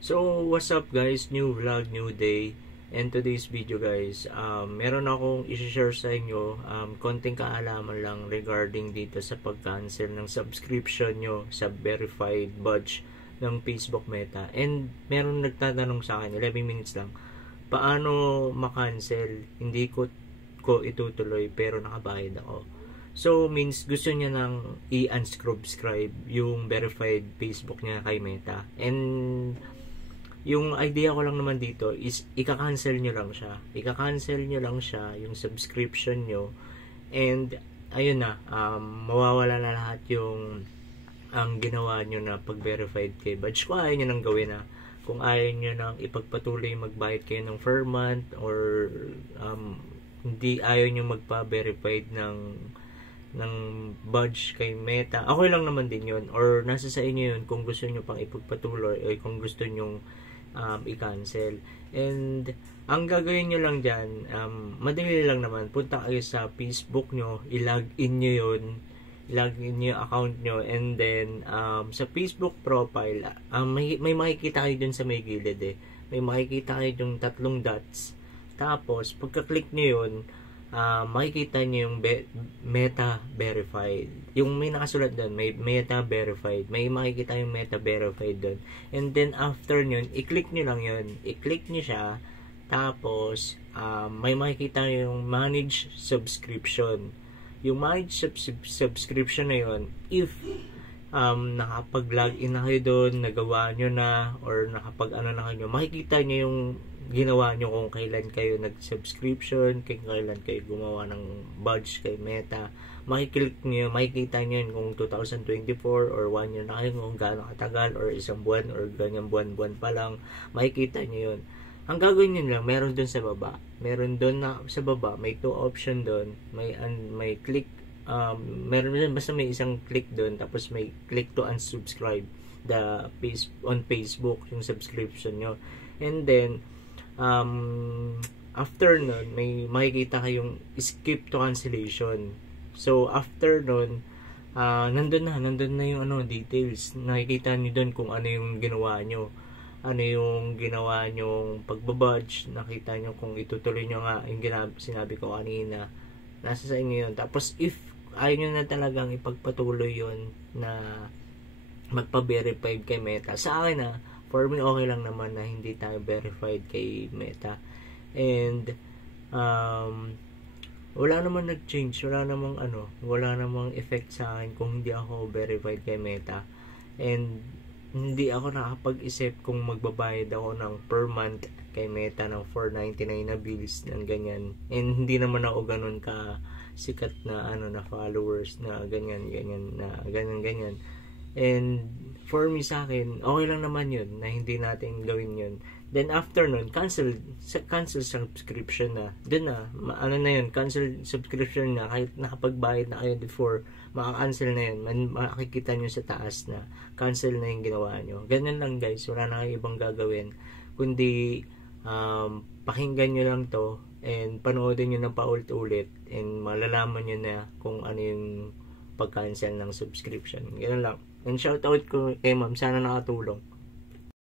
So, what's up guys? New vlog, new day. And today's video guys, meron akong i-share sa inyo, konting kaalaman lang regarding dito sa pag-cancel ng subscription nyo sa verified badge ng Facebook Meta. And meron nagtatanong sa akin, 11 minutes lang, paano ma-cancel? Hindi ko itutuloy pero nakabayad ako. So, means gusto niya nang i-unsubscribe yung verified Facebook niya kay Meta. And yung idea ko lang naman dito is ika-cancel nyo lang siya. Ika-cancel nyo lang siya, yung subscription nyo. And, ayun na, mawawala na lahat yung ang ginawa nyo na pag-verified kay badge. Kung ayaw nyo nang gawin na. Kung ayaw nyo nang ipagpatuloy magbayad kayo ng per month or hindi ayaw nyo magpa-verified ng badge kay Meta. Okay lang naman din yun. Or nasa sa inyo yun kung gusto nyo pang ipagpatuloy o kung gusto nyo i-cancel. And ang gagawin nyo lang dyan, madali lang naman. Punta kayo sa Facebook nyo, i-login nyo yun, i-login nyo yung account nyo, and then sa Facebook profile, may makikita kayo dun sa may gilid may makikita kayo yung 3 dots. Tapos pagka-click nyo yun, makikita nyo yung Meta Verified. Yung may nakasulat doon, may Meta Verified. May makikita yung Meta Verified doon. And then after nyo, i-click nyo lang yun. I-click nyo siya. Tapos, may makikita yung Manage Subscription. Yung Manage Subscription na yun, if nakapag-login na kayo doon, nagawa nyo na, or nakapag-ano na kayo, makikita nyo yung ginawa nyo kung kailan kayo nag-subscription, kung kailan kayo gumawa ng badge kay Meta. Makiklik nyo, makikita nyo yun kung 2024 or 1 year na kayo, kung gaano katagal, or isang buwan, or ganyang buwan-buwan pa lang, makikita nyo yun. Ang gagawin nyo lang, meron dun sa baba. Meron dun na sa baba, may 2 option dun. May click, meron dun, basta may isang click dun, tapos may click to unsubscribe on Facebook, yung subscription nyo. And then, after nun, may makikita kayong skip to cancellation. So, after nun, nandun na yung details. Nakikita nyo dun kung ano yung ginawa nyo. Ano yung ginawa nyong pagbabudge. Nakita nyo kung itutuloy nyo nga yung sinabi ko kanina. Nasa sa inyo yun. Tapos, if ayaw nyo na talagang ipagpatuloy yun na magpa-verified kay Meta, sa akin for me, okay lang naman na hindi tayo verified kay Meta. And, wala namang nag-change. Wala namang effect sa akin kung hindi ako verified kay Meta. And, hindi ako nakapag-isip kung magbabayad ako ng per month kay Meta ng $4.99 na bills ng ganyan. And, hindi naman ako ganun ka sikat na na followers na ganyan. And for me, sa akin, okay lang naman yun na hindi natin gawin yun. Then after nun, cancel subscription na. Dun na yun, cancel subscription na. Kahit nakapagbayad na kayo before, maka-cancel na yun. Makikita nyo sa taas na cancel na yung ginawa nyo. Ganyan lang guys, wala na kayo ibang gagawin. Kundi pakinggan nyo lang to and panoodin nyo ng paulit-ulit and malalaman nyo na kung ano yung pag-cancel ng subscription. Ganun lang. And shoutout ko kay ma'am, sana nakatulong.